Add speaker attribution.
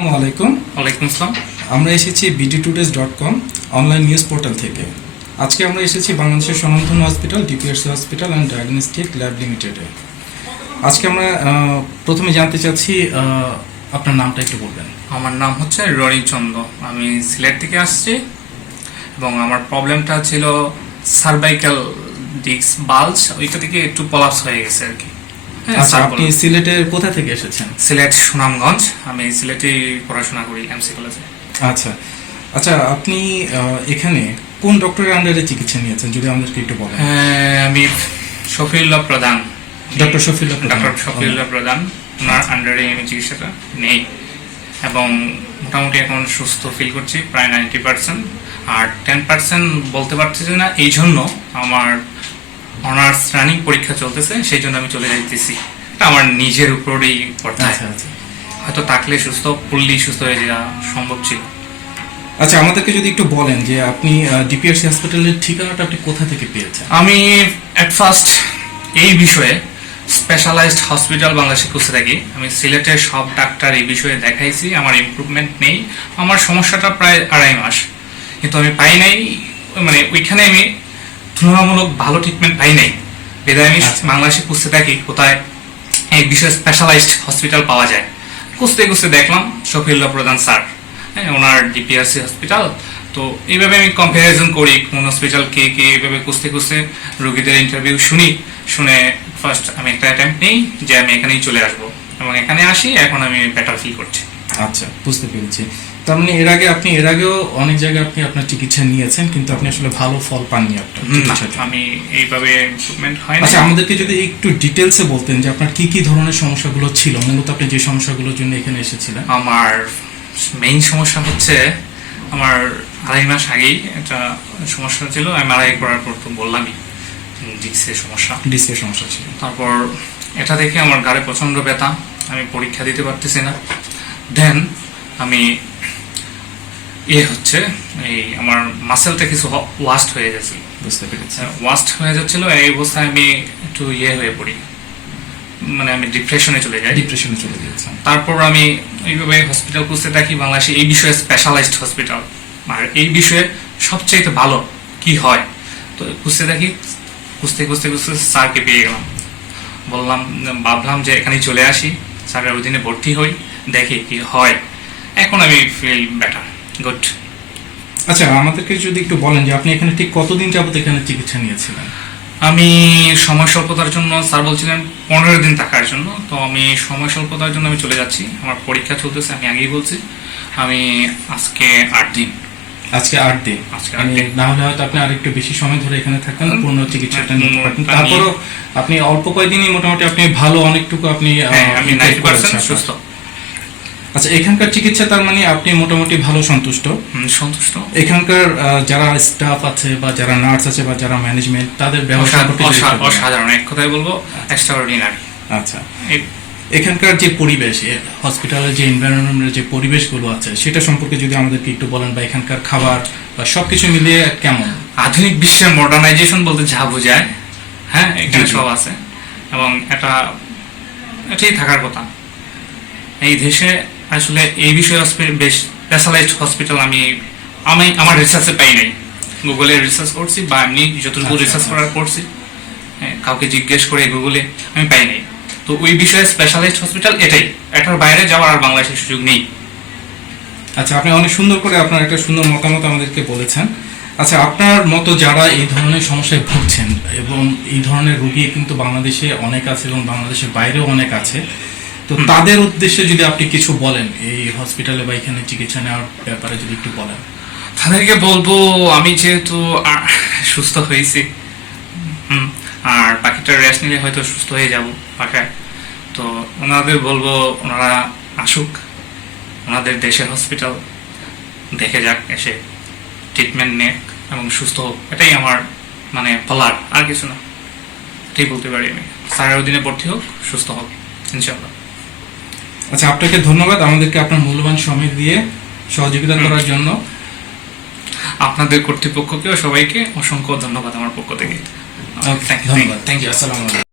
Speaker 1: আসসালামু আলাইকুম।
Speaker 2: ওয়ালাইকুম আসসালাম।
Speaker 1: আমরা এসেছি BD todays dot com online news portal থেকে। আজকে আমরা এসেছি বাংলাদেশের স্বনামধন্য hospital DPRC hospital and diagnostic lab লিমিটেডে আজকে আমরা প্রথমে জানতে চাচ্ছি আপনার নামটা একটু বলবেন।
Speaker 2: আমার নাম হচ্ছে রনি চন্দ। আমি সিলেট থেকে আসছি এবং আমার প্রবলেমটা ছিল সার্ভাইকাল ডিস্ক বাল্জ ওইটা থেকে একটু পলাপস হয়ে গেছে আর কি।
Speaker 1: আচ্ছা আপনি সিলেটের কোথা থেকে এসেছেন?
Speaker 2: সিলেট সুনামগঞ্জ। আমি সিলেটে পড়াশোনা করি এমসি কলেজে
Speaker 1: আচ্ছা আচ্ছা আপনি এখানে কোন ডক্টরের আন্ডারে চিকিৎসা নিয়েছেন যদি আমাদেরকে একটু বলেন?
Speaker 2: হ্যাঁ, আমি শফিউল্লাহ প্রধান।
Speaker 1: ডক্টর শফিউল্লাহ।
Speaker 2: ডক্টর শফিউল্লাহ প্রধান। ওনার আন্ডারে আমি চিকিৎসাটা নেই। এবং মোটামুটি এখন সুস্থ ফিল করছি প্রায় নাইনটি পার্সেন্ট আর টেন পার্সেন্ট বলতে পারতেছি না এই জন্য আমার অনার্স রানিং পরীক্ষা চলতেছে সেই জন্য আমি চলে যাইতেছি। এটা আমার নিজের উপরেই
Speaker 1: আচ্ছা আচ্ছা।
Speaker 2: হয়তো থাকলে সুস্থ ফুললি সুস্থ হয়ে যাওয়া সম্ভব ছিল।
Speaker 1: আচ্ছা আমাদেরকে যদি একটু বলেন যে আপনি ডিপিআরসি হসপিটালের ঠিকানাটা আপনি কোথা থেকে পেয়েছেন?
Speaker 2: আমি অ্যাট ফার্স্ট এই বিষয়ে স্পেশালাইজড হসপিটাল বাংলাদেশে খুঁজতে থাকি। আমি সিলেটের সব ডাক্তার এই বিষয়ে দেখাইছি আমার ইমপ্রুভমেন্ট নেই। আমার সমস্যাটা প্রায় আড়াই মাস। কিন্তু আমি পাই নাই মানে ওইখানে আমি তুলনামূলক ভালো ট্রিটমেন্ট পাই নাই। বেদে আমি
Speaker 1: আচ্ছা।
Speaker 2: বাংলাদেশে খুঁজতে থাকি কোথায় এই বিষয়ে স্পেশালাইজড হসপিটাল পাওয়া যায়। খুঁজতে খুঁজতে দেখলাম শফিউল্লাহ প্রধান স্যার হ্যাঁ ওনার ডিপিআরসি হসপিটাল তো এইভাবে আমি কম্পারিজন করি কোন হসপিটাল কে কে এইভাবে খুঁজতে খুঁজতে রোগীদের ইন্টারভিউ শুনি শুনে ফার্স্ট আমি একটা অ্যাটেম্প নিই যে আমি এখানেই চলে আসব। এবং এখানে আসি এখন আমি বেটার ফিল করছি।
Speaker 1: আচ্ছা বুঝতে পেরেছি। তার মানে এর আগে আপনি এর আগেও অনেক জায়গায় আপনি আপনার চিকিৎসা নিয়েছেন কিন্তু আপনি আসলে ভালো ফল পাননি আপনার।
Speaker 2: আমি এইভাবে ইমপ্রুভমেন্ট হয়
Speaker 1: আচ্ছা আমাদেরকে যদি একটু ডিটেলসে বলতেন যে আপনার কি কি ধরনের সমস্যাগুলো ছিল? মূলত আপনি যে সমস্যাগুলোর জন্য এখানে এসেছিলেন।
Speaker 2: আমার মেইন সমস্যা হচ্ছে আমার আড়াই মাস আগেই একটা সমস্যা ছিল এমআরআই করার পর তো বললামই ডিক্সের সমস্যা।
Speaker 1: ডিস্কের সমস্যা ছিল।
Speaker 2: তারপর এটা দেখে আমার গাড়ে প্রচণ্ড ব্যথা আমি পরীক্ষা দিতে পারতেছি না। দেন আমি ইয়ে হচ্ছে এই আমার মাসেলটা কিছু ওয়াস্ট হয়ে গেছে।
Speaker 1: বুঝতে পেরেছি।
Speaker 2: ওয়াস্ট হয়ে যাচ্ছিল এই অবস্থায় আমি একটু ইয়ে হয়ে পড়ি। মানে আমি ডিপ্রেশনে চলে যাই।
Speaker 1: ডিপ্রেশনে চলে গিয়েছেন
Speaker 2: তারপর আমি এইভাবে হসপিটাল খুঁজতে থাকি। বাংলাদেশে এই বিষয়ে স্পেশালাইজড হসপিটাল আর এই বিষয়ে সবচেয়ে ভালো কি হয়? তো খুঁজতে থাকি খুঁজতে খুঁজতে খুঁজতে স্যারকে পেয়ে গেলাম। বললাম ভাবলাম যে এখানে চলে আসি। স্যারের অধীনে ভর্তি হই দেখি কি হয়। এখন আমি ফিল বেটার গুড
Speaker 1: আচ্ছা আমাদেরকে যদি একটু বলেন যে আপনি এখানে ঠিক কতদিন যাবত এখানে চিকিৎসা নিয়েছিলেন?
Speaker 2: আমি সময় স্বল্পতার জন্য স্যার বলছিলেন পনেরো দিন থাকার জন্য তো আমি সময় স্বল্পতার জন্য আমি চলে যাচ্ছি। আমার পরীক্ষা চলতেছে আমি আগেই বলছি। আমি আজকে আট দিন।
Speaker 1: আজকে আট দিন।
Speaker 2: আজকে আট দিন।
Speaker 1: না হলে হয়তো আপনি আরেকটু বেশি সময় ধরে এখানে থাকতেন। পূর্ণ চিকিৎসাটা নিতে পারতেন। তারপরও আপনি অল্প কয়েকদিনই মোটামুটি আপনি ভালো অনেকটুকু আপনি
Speaker 2: হ্যাঁ আমি নাইনটি পার্সেন্ট সুস্থ।
Speaker 1: আচ্ছা এখানকার চিকিৎসা তার মানে আপনি মোটামুটি ভালো সন্তুষ্ট?
Speaker 2: সন্তুষ্ট।
Speaker 1: এখানকার যারা স্টাফ আছে বা যারা নার্স আছে বা যারা ম্যানেজমেন্ট তাদের ব্যবসা।
Speaker 2: অসাধারণ। এক কথায় বলব এক্সট্রাঅর্ডিনারি
Speaker 1: আচ্ছা। এখানকার যে পরিবেশ হসপিটালের যে এনভায়রনমেন্টের যে পরিবেশগুলো আছে সেটা সম্পর্কে যদি আমাদেরকে একটু বলেন বা এখানকার খাবার বা সবকিছু মিলিয়ে কেমন?
Speaker 2: আধুনিক বিশ্বের মডার্নাইজেশন বলতে যা বোঝায় হ্যাঁ এখানে। সব আছে। এবং এটা এটাই থাকার কথা। এই দেশে আসলে এই বিষয়ে হসপিটাল বেশ স্পেশালাইজড হসপিটাল আমি আমি আমার রিসার্চে পাই নাই। গুগলে রিসার্চ করছি বা এমনি যতটুকু
Speaker 1: আচ্ছা,
Speaker 2: রিসার্চ
Speaker 1: আচ্ছা।
Speaker 2: করার করছি হ্যাঁ, কাউকে জিজ্ঞেস করে গুগলে আমি পাই নাই। তো ওই বিষয়ে স্পেশালাইজড হসপিটাল এটাই। এটার বাইরে যাওয়ার আর বাংলাদেশের সুযোগ নেই।
Speaker 1: আচ্ছা আপনি অনেক সুন্দর করে আপনার একটা সুন্দর মতামত আমাদেরকে বলেছেন। আচ্ছা আপনার মতো যারা এই ধরনের সমস্যায় ভুগছেন এবং এই ধরনের রুগী কিন্তু বাংলাদেশে অনেক আছে এবং বাংলাদেশের বাইরেও অনেক আছে তো তাদের উদ্দেশ্যে যদি আপনি কিছু বলেন এই হসপিটালে বা এখানে চিকিৎসা নেওয়ার ব্যাপারে যদি একটু বলেন।
Speaker 2: তাদেরকে বলব আমি যেহেতু সুস্থ হয়েছি হুম, আর পাখিটার রেস্ট নিলে হয়তো সুস্থ হয়ে যাব পাখায়। তো ওনাদের বলব ওনারা আসুক ওনাদের দেশের হসপিটাল দেখে যাক এসে ট্রিটমেন্ট নেক এবং সুস্থ হোক। এটাই আমার মানে বলার আর কিছু না। এটাই বলতে পারি আমি। স্যারের অধীনে ভর্তি হোক সুস্থ হোক ইনশাল্লাহ
Speaker 1: আচ্ছা আপনাকে ধন্যবাদ আমাদেরকে আপনার মূল্যবান সময় দিয়ে সহযোগিতা করার জন্য।
Speaker 2: আপনাদের কর্তৃপক্ষকেও সবাইকে অসংখ্য ধন্যবাদ আমার পক্ষ থেকে।
Speaker 1: ধন্যবাদ।
Speaker 2: থ্যাংক ইউ
Speaker 1: আসসালামু আলাইকুম।